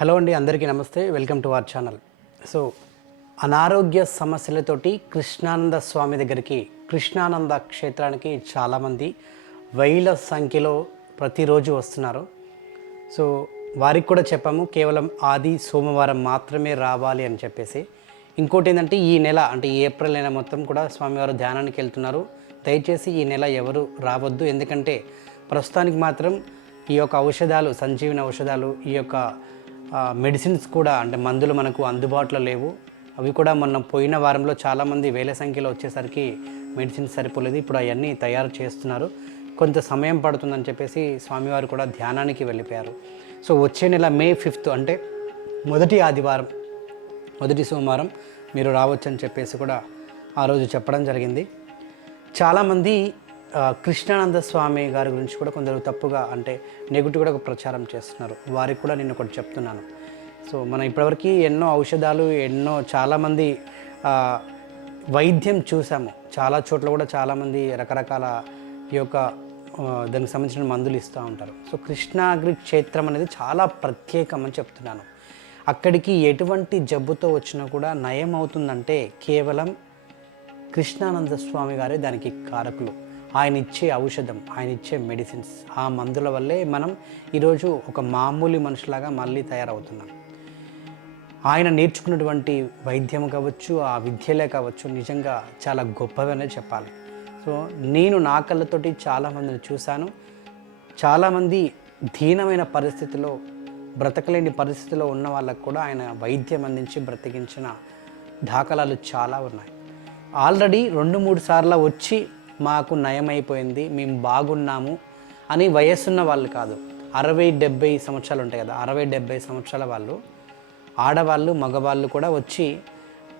Hello అండి అందరికీ నమస్తే. Welcome to our channel. So అనారోగ్య సమస్యలతోటి కృష్ణానంద స్వామి దగ్గరికి కృష్ణానంద క్షేత్రానికి చాలామంది వేల సంఖ్యలో ప్రతిరోజు వస్తున్నారు. సో వారికి కూడా చెప్పాము కేవలం ఆది సోమవారం మాత్రమే రావాలి అని చెప్పేసి. ఇంకోటి ఏంటంటే ఈ నెల అంటే ఏప్రిల్ నెల మొత్తం కూడా స్వామివారు ధ్యానానికి వెళ్తున్నారు. దయచేసి ఈ నెల ఎవరు రావద్దు. ఎందుకంటే ప్రస్తుతానికి మాత్రం ఈ యొక్క ఔషధాలు సంజీవన ఔషధాలు ఈ యొక్క మెడిసిన్స్ కూడా అంటే మందులు మనకు అందుబాటులో లేవు. అవి కూడా మొన్న పోయిన వారంలో చాలామంది వేల సంఖ్యలో వచ్చేసరికి మెడిసిన్స్ సరిపోలేదు. ఇప్పుడు అవన్నీ తయారు చేస్తున్నారు. కొంత సమయం పడుతుందని చెప్పేసి స్వామివారు కూడా ధ్యానానికి వెళ్ళిపోయారు. సో వచ్చే నెల మే ఫిఫ్త్ అంటే మొదటి ఆదివారం మొదటి సోమవారం మీరు రావచ్చు అని చెప్పేసి కూడా ఆ రోజు చెప్పడం జరిగింది. చాలామంది కృష్ణానంద స్వామి గారి గురించి కూడా కొందరు తప్పుగా అంటే నెగిటివ్ కూడా ప్రచారం చేస్తున్నారు. వారికి కూడా నేను ఒకటి చెప్తున్నాను. సో మనం ఇప్పటివరకు ఎన్నో ఔషధాలు ఎన్నో చాలామంది వైద్యం చూసాము. చాలా చోట్ల కూడా చాలామంది రకరకాల ఈ యొక్క దానికి సంబంధించిన మందులు ఇస్తూ ఉంటారు. సో కృష్ణాగ్రి క్షేత్రం అనేది చాలా ప్రత్యేకం అని చెప్తున్నాను. అక్కడికి ఎటువంటి జబ్బుతో వచ్చినా కూడా నయం అవుతుందంటే కేవలం కృష్ణానంద స్వామి గారే దానికి కారకులు. ఆయన ఇచ్చే ఔషధం ఆయన ఇచ్చే మెడిసిన్స్ ఆ మందుల వల్లే మనం ఈరోజు ఒక మామూలు మనుషులాగా మళ్ళీ తయారవుతున్నాం. ఆయన నేర్చుకున్నటువంటి వైద్యం కావచ్చు ఆ విద్యలే కావచ్చు నిజంగా చాలా గొప్పవనే చెప్పాలి. సో నేను నా కళ్ళతోటి చాలామందిని చూశాను. చాలామంది దీనమైన పరిస్థితిలో బ్రతకలేని పరిస్థితిలో ఉన్న వాళ్ళకు కూడా ఆయన వైద్యం అందించి బ్రతికించిన దాఖలాలు చాలా ఉన్నాయి. ఆల్రెడీ రెండు మూడు సార్లు వచ్చి మాకు నయమైపోయింది మేము బాగున్నాము అని వయస్సున్న వాళ్ళు కాదు. అరవై డెబ్బై సంవత్సరాలు ఉంటాయి కదా అరవై డెబ్బై సంవత్సరాల వాళ్ళు. ఆడవాళ్ళు మగవాళ్ళు కూడా వచ్చి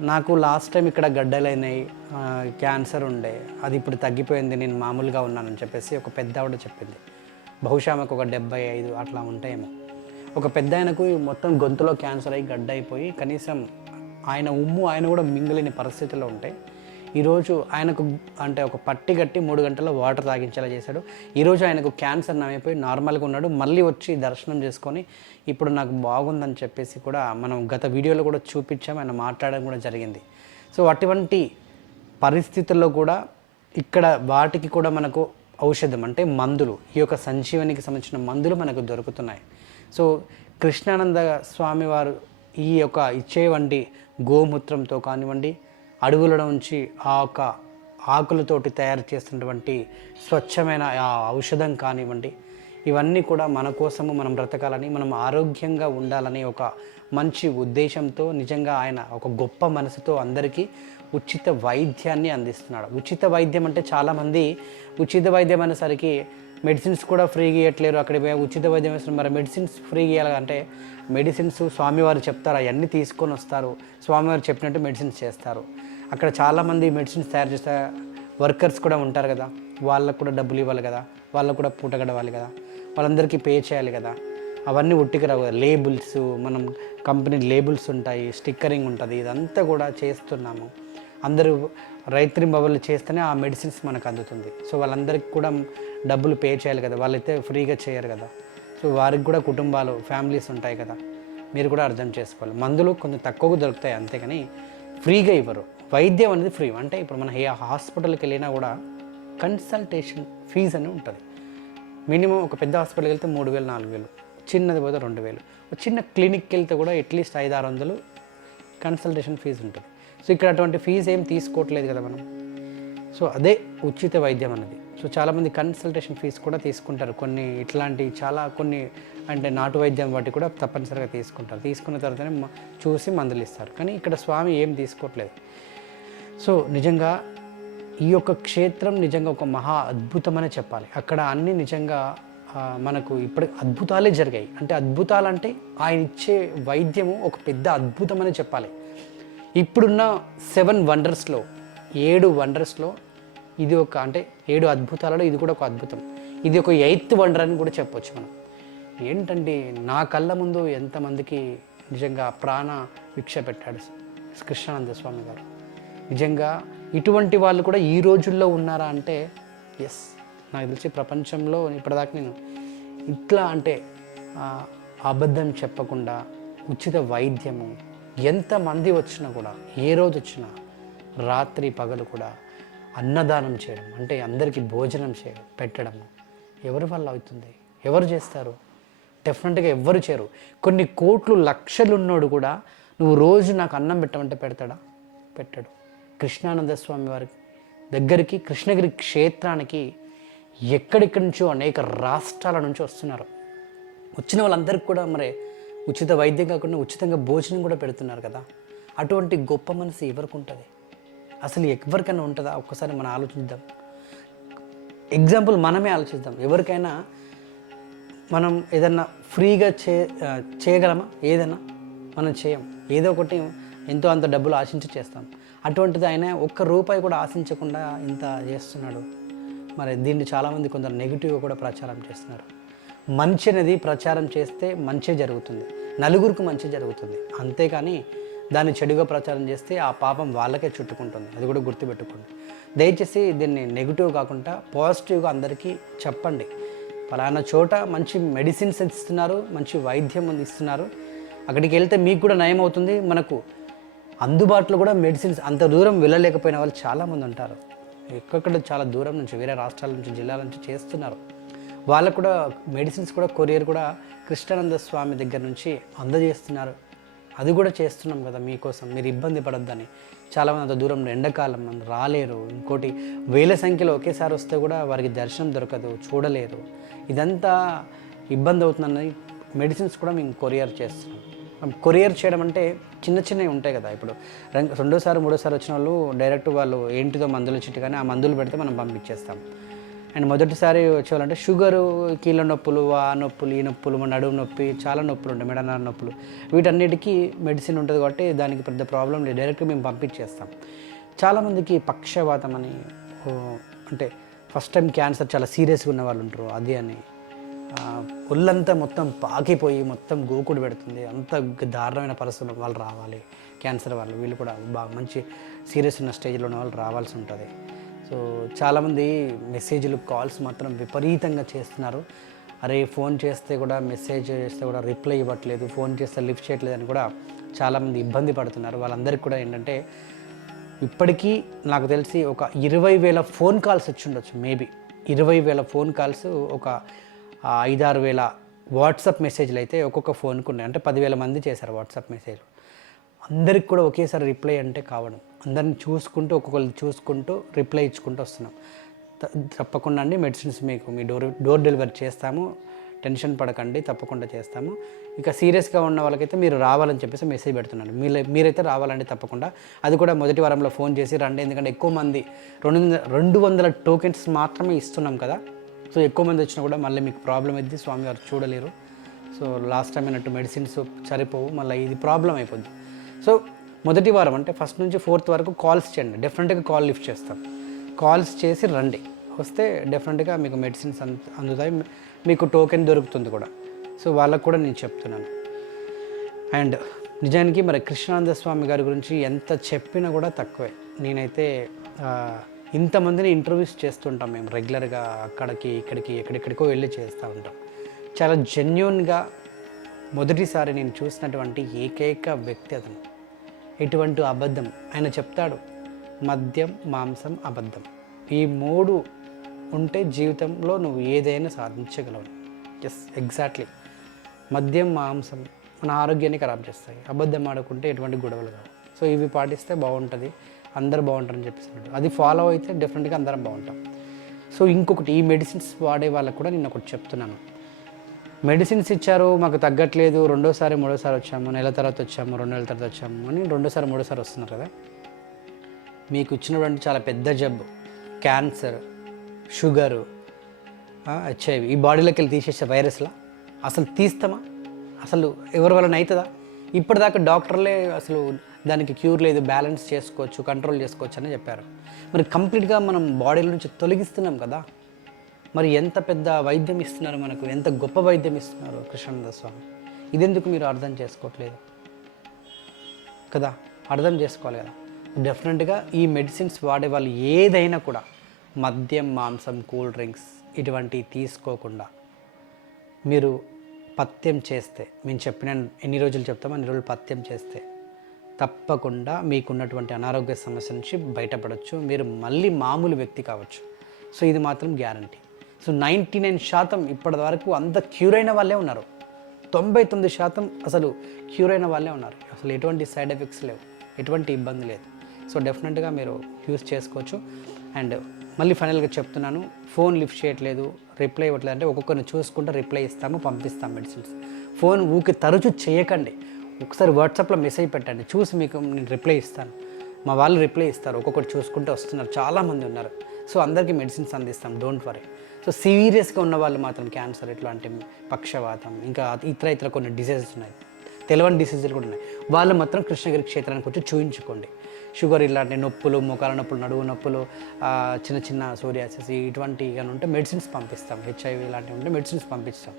నాకు లాస్ట్ టైం ఇక్కడ గడ్డలైనాయి క్యాన్సర్ ఉండే అది ఇప్పుడు తగ్గిపోయింది నేను మామూలుగా ఉన్నానని చెప్పేసి ఒక పెద్ద ఆవిడ చెప్పింది. బహుశా ఆమెకు ఒక డెబ్బై ఐదు అట్లా ఉంటాయేమో. ఒక పెద్ద ఆయనకు మొత్తం గొంతులో క్యాన్సర్ అయ్యి గడ్డ అయిపోయి కనీసం ఆయన ఉమ్ము ఆయన కూడా మింగలేని పరిస్థితిలో ఉంటే ఈరోజు ఆయనకు అంటే ఒక పట్టి కట్టి మూడు గంటల వాటర్ తాగించేలా చేశాడు. ఈరోజు ఆయనకు క్యాన్సర్ నమైపోయి నార్మల్గా ఉన్నాడు. మళ్ళీ వచ్చి దర్శనం చేసుకొని ఇప్పుడు నాకు బాగుందని చెప్పేసి కూడా మనం గత వీడియోలో కూడా చూపించాం. ఆయన మాట్లాడడం కూడా జరిగింది. సో అటువంటి పరిస్థితుల్లో కూడా ఇక్కడ వాటికి కూడా మనకు ఔషధం అంటే మందులు ఈ యొక్క సంజీవనికి సంబంధించిన మందులు మనకు దొరుకుతున్నాయి. సో కృష్ణానంద స్వామివారు ఈ యొక్క ఇచ్చేవంటి గోమూత్రంతో కానివ్వండి అడవుల నుంచి ఆ యొక్క ఆకులతోటి తయారు చేసినటువంటి స్వచ్ఛమైన ఆ ఔషధం కానివ్వండి ఇవన్నీ కూడా మన కోసము మనం బ్రతకాలని మనం ఆరోగ్యంగా ఉండాలని ఒక మంచి ఉద్దేశంతో నిజంగా ఆయన ఒక గొప్ప మనసుతో అందరికీ ఉచిత వైద్యాన్ని అందిస్తున్నాడు. ఉచిత వైద్యం అంటే చాలామంది ఉచిత వైద్యం అనేసరికి మెడిసిన్స్ కూడా ఫ్రీగా ఇవ్వట్లేరు అక్కడికి పోయి ఉచిత వైద్యం వేస్తున్నారు. మరి మెడిసిన్స్ ఫ్రీగా ఇవ్వాలంటే మెడిసిన్స్ స్వామివారు చెప్తారు అవన్నీ తీసుకొని వస్తారు. స్వామివారు చెప్పినట్టు మెడిసిన్స్ చేస్తారు. అక్కడ చాలామంది మెడిసిన్స్ తయారు చేసే వర్కర్స్ కూడా ఉంటారు కదా. వాళ్ళకు కూడా డబ్బులు ఇవ్వాలి కదా. వాళ్ళకు కూడా పూట గడవాలి కదా. వాళ్ళందరికీ పే చేయాలి కదా. అవన్నీ ఒట్టికి రావు కదా. లేబుల్స్ మనం కంపెనీ లేబుల్స్ ఉంటాయి స్టిక్కరింగ్ ఉంటుంది ఇదంతా కూడా చేస్తున్నాము. అందరూ రైత్రి బబులు చేస్తేనే ఆ మెడిసిన్స్ మనకు అందుతుంది. సో వాళ్ళందరికీ కూడా డబ్బులు పే చేయాలి కదా. వాళ్ళైతే ఫ్రీగా చేయరు కదా. సో వారికి కూడా కుటుంబాలు ఫ్యామిలీస్ ఉంటాయి కదా. మీరు కూడా అర్థం చేసుకోవాలి. మందులు కొంచెం తక్కువగా దొరుకుతాయి అంతేగాని ఫ్రీగా ఇవ్వరు. వైద్యం అనేది ఫ్రీ. అంటే ఇప్పుడు మనం ఏ హాస్పిటల్కి వెళ్ళినా కూడా కన్సల్టేషన్ ఫీజు అని ఉంటుంది. మినిమం ఒక పెద్ద హాస్పిటల్కి వెళ్తే మూడు వేలు నాలుగు వేలు. చిన్నది పోతే రెండు వేలు. చిన్న క్లినిక్కి వెళ్తే కూడా అట్లీస్ట్ ఐదు ఆరు వందలు కన్సల్టేషన్ ఫీజు ఉంటుంది. సో ఇక్కడ అటువంటి ఫీజు ఏం తీసుకోవట్లేదు కదా మనం. సో అదే ఉచిత వైద్యం అన్నది సో చాలామంది కన్సల్టేషన్ ఫీజు కూడా తీసుకుంటారు. కొన్ని ఇట్లాంటి చాలా కొన్ని అంటే నాటు వైద్యం వాటి కూడా తప్పనిసరిగా తీసుకుంటారు. తీసుకున్న తర్వాతనే చూసి మందులు ఇస్తారు. కానీ ఇక్కడ స్వామి ఏం తీసుకోవట్లేదు. సో నిజంగా ఈ యొక్క క్షేత్రం నిజంగా ఒక మహా అద్భుతమనే చెప్పాలి. అక్కడ అన్ని నిజంగా మనకు ఇప్పుడు అద్భుతాలే జరిగాయి. అంటే అద్భుతాలు అంటే ఆయన ఇచ్చే వైద్యము ఒక పెద్ద అద్భుతమని చెప్పాలి. ఇప్పుడున్న సెవెన్ వండర్స్లో ఏడు వండర్స్లో ఇది ఒక అంటే ఏడు అద్భుతాలలో ఇది కూడా ఒక అద్భుతం. ఇది ఒక ఎయిత్ వండర్ అని కూడా చెప్పొచ్చు మనం. ఏంటంటే నా కళ్ళ ముందు ఎంతమందికి నిజంగా ప్రాణ భిక్ష పెట్టాడు కృష్ణానంద స్వామి గారు. నిజంగా ఇటువంటి వాళ్ళు కూడా ఈ రోజుల్లో ఉన్నారా అంటే ఎస్ నాకు తెలిసి ప్రపంచంలో ఇప్పటిదాకా నేను ఇట్లా అంటే అబద్ధం చెప్పకుండా ఉచిత వైద్యము ఎంతమంది వచ్చినా కూడా ఏ రోజు వచ్చినా రాత్రి పగలు కూడా అన్నదానం చేయడం అంటే అందరికీ భోజనం చేయడం పెట్టడం ఎవరి వల్ల అవుతుంది? ఎవరు చేస్తారు? డెఫినెట్గా ఎవ్వరు చేయరు. కొన్ని కోట్లు లక్షలు ఉన్నోడు కూడా నువ్వు రోజు నాకు అన్నం పెట్టమంటే పెడతాడా? పెట్టడు. కృష్ణానంద స్వామి వారి దగ్గరికి కృష్ణగిరి క్షేత్రానికి ఎక్కడెక్కడి నుంచో అనేక రాష్ట్రాల నుంచి వస్తున్నారు. వచ్చిన వాళ్ళందరికీ కూడా మరి ఉచిత వైద్యం కాకుండా ఉచితంగా భోజనం కూడా పెడుతున్నారు కదా. అటువంటి గొప్ప మనసు ఎవరికి ఉంటుంది? అసలు ఎవరికైనా ఉంటుందా? ఒక్కసారి మనం ఆలోచిద్దాం. ఎగ్జాంపుల్ మనమే ఆలోచిద్దాం. ఎవరికైనా మనం ఏదన్నా ఫ్రీగా చే చేయగలమా? ఏదైనా మనం చేయం. ఏదో ఒకటి ఎంతో అంత డబ్బులు ఆశించి చేస్తాం. అటువంటిది ఆయన ఒక్క రూపాయి కూడా ఆశించకుండా ఇంత చేస్తున్నాడు. మరి దీన్ని చాలామంది కొందరు నెగిటివ్గా కూడా ప్రచారం చేస్తున్నారు. మంచి అనేది ప్రచారం చేస్తే మంచి జరుగుతుంది. నలుగురికి మంచి జరుగుతుంది. అంతేకాని దాన్ని చెడుగా ప్రచారం చేస్తే ఆ పాపం వాళ్ళకే చుట్టుకుంటుంది. అది కూడా గుర్తుపెట్టుకోండి. దయచేసి దీన్ని నెగిటివ్ కాకుండా పాజిటివ్గా అందరికీ చెప్పండి. ఫలానా చోట మంచి మెడిసిన్స్ ఇస్తున్నారు మంచి వైద్యం అందిస్తున్నారు. అక్కడికి వెళ్తే మీకు కూడా నయం అవుతుంది మనకు అందుబాటులో కూడా మెడిసిన్స్ అంత దూరం వెళ్ళలేకపోయిన వాళ్ళు చాలామంది ఉంటారు. ఎక్కడెక్కడ చాలా దూరం నుంచి వేరే రాష్ట్రాల నుంచి జిల్లాల నుంచి చేస్తున్నారు. వాళ్ళకు కూడా మెడిసిన్స్ కూడా కొరియర్ కూడా కృష్ణానంద స్వామి దగ్గర నుంచి అందజేస్తున్నారు. అది కూడా చేస్తున్నాం కదా మీకోసం మీరు ఇబ్బంది పడొద్దని. చాలామంది అంత దూరం ఎండాకాలం రాలేరు. ఇంకోటి వేల సంఖ్యలో ఒకేసారి వస్తే కూడా వారికి దర్శనం దొరకదు చూడలేరు. ఇదంతా ఇబ్బంది అవుతుందని మెడిసిన్స్ కూడా మేము కొరియర్ చేస్తున్నాం. కొరియర్ చేయడం అంటే చిన్న చిన్నవి ఉంటాయి కదా. ఇప్పుడు రెం- రెండోసారి మూడోసారి వచ్చిన వాళ్ళు డైరెక్ట్ వాళ్ళు ఏంటిదో మందులు చిట్టు కానీ ఆ మందులు పెడితే మనం పంపించేస్తాం. అండ్ మొదటిసారి వచ్చేవాళ్ళంటే షుగరు కీళ్ళ నొప్పులు ఆ నొప్పులు ఈ నొప్పులు మన నడుము నొప్పి చాలా నొప్పులు ఉంటాయి మెడనార నొప్పులు. వీటన్నిటికీ మెడిసిన్ ఉంటుంది కాబట్టి దానికి పెద్ద ప్రాబ్లం లేదు. డైరెక్ట్గా మేము పంపించేస్తాం. చాలామందికి పక్షవాతం అని అంటే ఫస్ట్ టైం క్యాన్సర్ చాలా సీరియస్గా ఉన్న వాళ్ళు ఉంటారు అది అని. ఒళ్ళంతా మొత్తం పాకిపోయి మొత్తం గోకుడు పెడుతుంది. అంత దారుణమైన పరిస్థితులు వాళ్ళు రావాలి. క్యాన్సర్ వాళ్ళు వీళ్ళు కూడా బాగా మంచి సీరియస్ ఉన్న స్టేజ్లో ఉన్న వాళ్ళు రావాల్సి ఉంటుంది. సో చాలామంది మెసేజ్లు కాల్స్ మాత్రం విపరీతంగా చేస్తున్నారు. అరే ఫోన్ చేస్తే కూడా మెసేజ్ చేస్తే కూడా రిప్లై ఇవ్వట్లేదు ఫోన్ చేస్తే లిఫ్ట్ చేయట్లేదు అని కూడా చాలామంది ఇబ్బంది పడుతున్నారు. వాళ్ళందరికీ కూడా ఏంటంటే ఇప్పటికీ నాకు తెలిసి ఒక ఇరవై వేల ఫోన్ కాల్స్ వచ్చి ఉండొచ్చు మేబీ. ఇరవై వేల ఫోన్ కాల్స్ ఒక ఐదారు వేల వాట్సాప్ మెసేజ్లు అయితే ఒక్కొక్క ఫోన్కి ఉన్నాయి అంటే పదివేల మంది చేశారు వాట్సాప్ మెసేజ్ అందరికి కూడా ఒకేసారి రిప్లై అంటే కావడం. అందరిని చూసుకుంటూ ఒక్కొక్కరిని చూసుకుంటూ రిప్లై ఇచ్చుకుంటూ వస్తున్నాం. త- తప్పకుండా అండి మెడిసిన్స్ మీకు మీ డోర్ డోర్ డెలివరీ చేస్తాము. టెన్షన్ పడకండి తప్పకుండా చేస్తాము. ఇక సీరియస్గా ఉన్న వాళ్ళకైతే మీరు రావాలని చెప్పేసి మెసేజ్ పెడుతున్నాను. మీరు మీరైతే రావాలండి తప్పకుండా. అది కూడా మొదటి వారంలో ఫోన్ చేసి రండి. ఎందుకంటే ఎక్కువ మంది రెండు వందల రెండు వందల టోకెన్స్ మాత్రమే ఇస్తున్నాం కదా. సో ఎక్కువ మంది వచ్చినా కూడా మళ్ళీ మీకు ప్రాబ్లం అయింది స్వామివారు చూడలేరు. సో లాస్ట్ టైం అయినట్టు మెడిసిన్స్ సరిపోవు. మళ్ళీ ఇది ప్రాబ్లం అయిపోద్ది. సో మొదటి వారం అంటే ఫస్ట్ నుంచి ఫోర్త్ వరకు కాల్స్ చేయండి. డెఫినెట్గా కాల్ లిఫ్ట్ చేస్తాం. కాల్స్ చేసి రండి. వస్తే డెఫినెట్గా మీకు మెడిసిన్స్ అంద అందుతాయి. మీకు టోకెన్ దొరుకుతుంది కూడా. సో వాళ్ళకు కూడా నేను చెప్తున్నాను. అండ్ నిజానికి మరి కృష్ణానంద స్వామి గారి గురించి ఎంత చెప్పినా కూడా తక్కువే. నేనైతే ఇంతమందిని ఇంటర్వ్యూస్ చేస్తుంటాం మేము రెగ్యులర్గా అక్కడికి ఇక్కడికి ఎక్కడెక్కడికో వెళ్ళి చేస్తూ ఉంటాం. చాలా జెన్యున్గా మొదటిసారి నేను చూసినటువంటి ఏకైక వ్యక్తి అతను. ఎటువంటి అబద్ధం? ఆయన చెప్తాడు మద్యం మాంసం అబద్ధం. ఈ మూడు ఉంటే జీవితంలో నువ్వు ఏదైనా సాధించగలవు. ఎస్ ఎగ్జాక్ట్లీ మద్యం మాంసం మన ఆరోగ్యాన్ని ఖరాబ్ చేస్తాయి. అబద్ధం ఆడకుంటే ఎటువంటి గొడవలు కావు. సో ఇవి పాటిస్తే బాగుంటుంది. అందరు బాగుంటారని చెప్పేసి అది ఫాలో అయితే డెఫినెట్గా అందరం బాగుంటాం. సో ఇంకొకటి ఈ మెడిసిన్స్ వాడే వాళ్ళకు కూడా నేను ఒకటి చెప్తున్నాను. మెడిసిన్స్ ఇచ్చారు మాకు తగ్గట్లేదు రెండోసారి మూడోసారి వచ్చాము నెల తర్వాత వచ్చాము రెండు నెలల తర్వాత వచ్చాము అని రెండోసారి మూడోసారి వస్తున్నారు కదా? మీకు ఇచ్చినటువంటి చాలా పెద్ద జబ్బు క్యాన్సర్ షుగరు హెచ్ఐవి ఈ బాడీలోకి వెళ్ళి తీసేసే వైరస్లా అసలు తీస్తామా? అసలు ఎవరి వలన అవుతుందా? ఇప్పటిదాకా డాక్టర్లే అసలు దానికి క్యూర్ లేదు బ్యాలెన్స్ చేసుకోవచ్చు కంట్రోల్ చేసుకోవచ్చు అని చెప్పారు. మరి కంప్లీట్గా మనం బాడీల నుంచి తొలగిస్తున్నాం కదా మరి ఎంత పెద్ద వైద్యం ఇస్తున్నారు మనకు ఎంత గొప్ప వైద్యం ఇస్తున్నారు కృష్ణానంద స్వామి? ఇదెందుకు మీరు అర్థం చేసుకోవట్లేదు? కదా అర్థం చేసుకోవాలి కదా. డెఫినెట్గా ఈ మెడిసిన్స్ వాడే వాళ్ళు ఏదైనా కూడా మద్యం మాంసం కూల్ డ్రింక్స్ ఇటువంటివి తీసుకోకుండా మీరు పత్యం చేస్తే మేము చెప్పిన ఎన్ని రోజులు చెప్తామో అన్ని రోజులు పత్యం చేస్తే తప్పకుండా మీకున్నటువంటి అనారోగ్య సమస్య నుంచి బయటపడవచ్చు మీరు మళ్ళీ మామూలు వ్యక్తి కావచ్చు. సో ఇది మాత్రం గ్యారంటీ. సో నైంటీ నైన్ శాతం ఇప్పటి వరకు అంత క్యూర్ అయిన వాళ్ళే ఉన్నారు. తొంభై తొమ్మిది శాతం అసలు క్యూర్ అయిన వాళ్ళే ఉన్నారు. అసలు ఎటువంటి సైడ్ ఎఫెక్ట్స్ లేవు. ఎటువంటి ఇబ్బంది లేదు. సో డెఫినెట్గా మీరు యూస్ చేసుకోవచ్చు. అండ్ మళ్ళీ ఫైనల్గా చెప్తున్నాను ఫోన్ లిఫ్ట్ చేయట్లేదు రిప్లై ఇవ్వట్లేదు. అంటే ఒక్కొక్కరిని చూసుకుంటే రిప్లై ఇస్తాము పంపిస్తాం మెడిసిన్స్. ఫోన్ ఊకి తరచు చేయకండి. ఒకసారి వాట్సాప్లో మెసేజ్ పెట్టండి. చూసి మీకు నేను రిప్లై ఇస్తాను. మా వాళ్ళు రిప్లై ఇస్తారు. ఒక్కొక్కటి చూసుకుంటూ వస్తున్నారు. చాలామంది ఉన్నారు. సో అందరికీ మెడిసిన్స్ అందిస్తాం. Don't worry. సో సీరియస్గా ఉన్న వాళ్ళు మాత్రం క్యాన్సర్ ఇట్లాంటి పక్షవాతం ఇంకా ఇతర ఇతర కొన్ని డిసీజెస్ ఉన్నాయి. తెలవని డిసీజులు కూడా ఉన్నాయి. వాళ్ళు మాత్రం కృష్ణగిరి క్షేత్రానికి వచ్చి చూయించుకోండి. షుగర్ ఇలాంటి నొప్పులు మోకాల నొప్పులు నడువు నొప్పులు చిన్న చిన్న సోరియాసిస్ ఇటువంటి కానీ ఉంటే మెడిసిన్స్ పంపిస్తాం. హెచ్ఐవి ఇలాంటివి ఉంటే మెడిసిన్స్ పంపిస్తాం.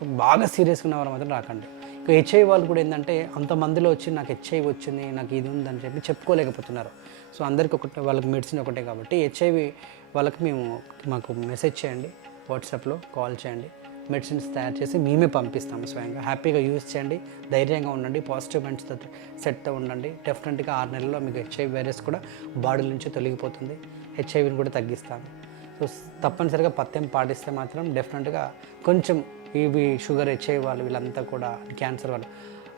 సో బాగా సీరియస్గా ఉన్న వాళ్ళు మాత్రం రాకండి. ఇంకా వాళ్ళు కూడా ఏంటంటే అంతమందిలో వచ్చి నాకు హెచ్ఐవి వచ్చింది నాకు ఇది ఉందని చెప్పి చెప్పుకోలేకపోతున్నారు. సో అందరికి ఒకటే వాళ్ళకి మెడిసిన్ ఒకటే కాబట్టి హెచ్ఐవి వాళ్ళకి మేము మాకు మెసేజ్ చేయండి వాట్సాప్లో కాల్ చేయండి మెడిసిన్స్ తయారు చేసి మేమే పంపిస్తాము స్వయంగా. హ్యాపీగా యూజ్ చేయండి ధైర్యంగా ఉండండి పాజిటివ్ మైండ్స్తో సెట్తో ఉండండి. డెఫినెట్గా ఆరు నెలల్లో మీకు హెచ్ఐవి వైరస్ కూడా బాడీ నుంచి తొలగిపోతుంది. హెచ్ఐవిని కూడా తగ్గిస్తాము. సో తప్పనిసరిగా పత్యం పాటిస్తే మాత్రం డెఫినెట్గా కొంచెం ఇవి షుగర్ హెచ్ఐ వాళ్ళు వీళ్ళంతా కూడా క్యాన్సర్ వాళ్ళు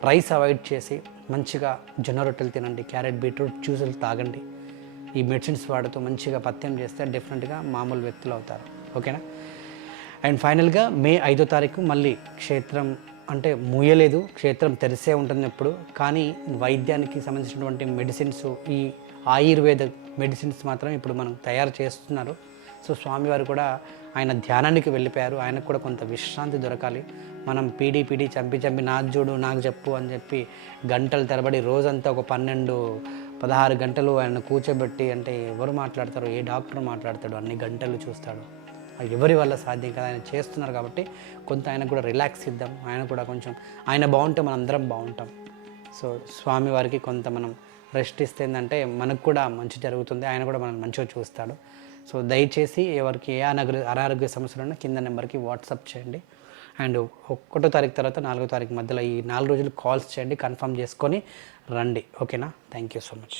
రైస్ అవాయిడ్ చేసి మంచిగా జొన్న రొట్టెలు తినండి క్యారెట్ బీట్రూట్ జ్యూసులు తాగండి. ఈ మెడిసిన్స్ వాడుతూ మంచిగా పత్యం చేస్తే డెఫినెట్గా మామూలు వ్యక్తులు అవుతారు. ఓకేనా? అండ్ ఫైనల్గా మే ఐదో తారీఖు మళ్ళీ క్షేత్రం అంటే మూయలేదు క్షేత్రం తెరిసే ఉంటుంది ఎప్పుడు కానీ వైద్యానికి సంబంధించినటువంటి మెడిసిన్స్ ఈ ఆయుర్వేద మెడిసిన్స్ మాత్రం ఇప్పుడు మనం తయారు చేస్తున్నారు. సో స్వామివారు కూడా ఆయన ధ్యానానికి వెళ్ళిపోయారు. ఆయనకు కూడా కొంత విశ్రాంతి దొరకాలి. మనం పీడి పీడి చంపి చంపి నాకు చూడు నాకు చెప్పు అని చెప్పి గంటలు తరబడి రోజంతా ఒక పన్నెండు పదహారు గంటలు ఆయన కూర్చోబెట్టి అంటే ఎవరు మాట్లాడతారు? ఏ డాక్టర్ మాట్లాడతాడు? అన్ని గంటలు చూస్తాడు. ఎవరి వల్ల సాధ్యం కదా. ఆయన చేస్తున్నారు కాబట్టి కొంత ఆయన కూడా రిలాక్స్ ఇద్దాం. ఆయన కూడా కొంచెం ఆయన బాగుంటే మనందరం అందరం బాగుంటాం. సో స్వామివారికి కొంత మనం రెస్ట్ ఇస్తే ఏంటంటే మనకు కూడా మంచి జరుగుతుంది. ఆయన కూడా మనం మంచిగా చూస్తాడు. సో దయచేసి ఎవరికి ఏ అనారోగ్య అనారోగ్య సమస్యలు కింద నెంబర్కి వాట్సాప్ చేయండి. అండ్ ఒకటో తారీఖు తర్వాత నాలుగో తారీఖు మధ్యలో ఈ నాలుగు రోజులు కాల్స్ చేయండి కన్ఫర్మ్ చేసుకొని రండి. ఓకేనా? Thank you so much.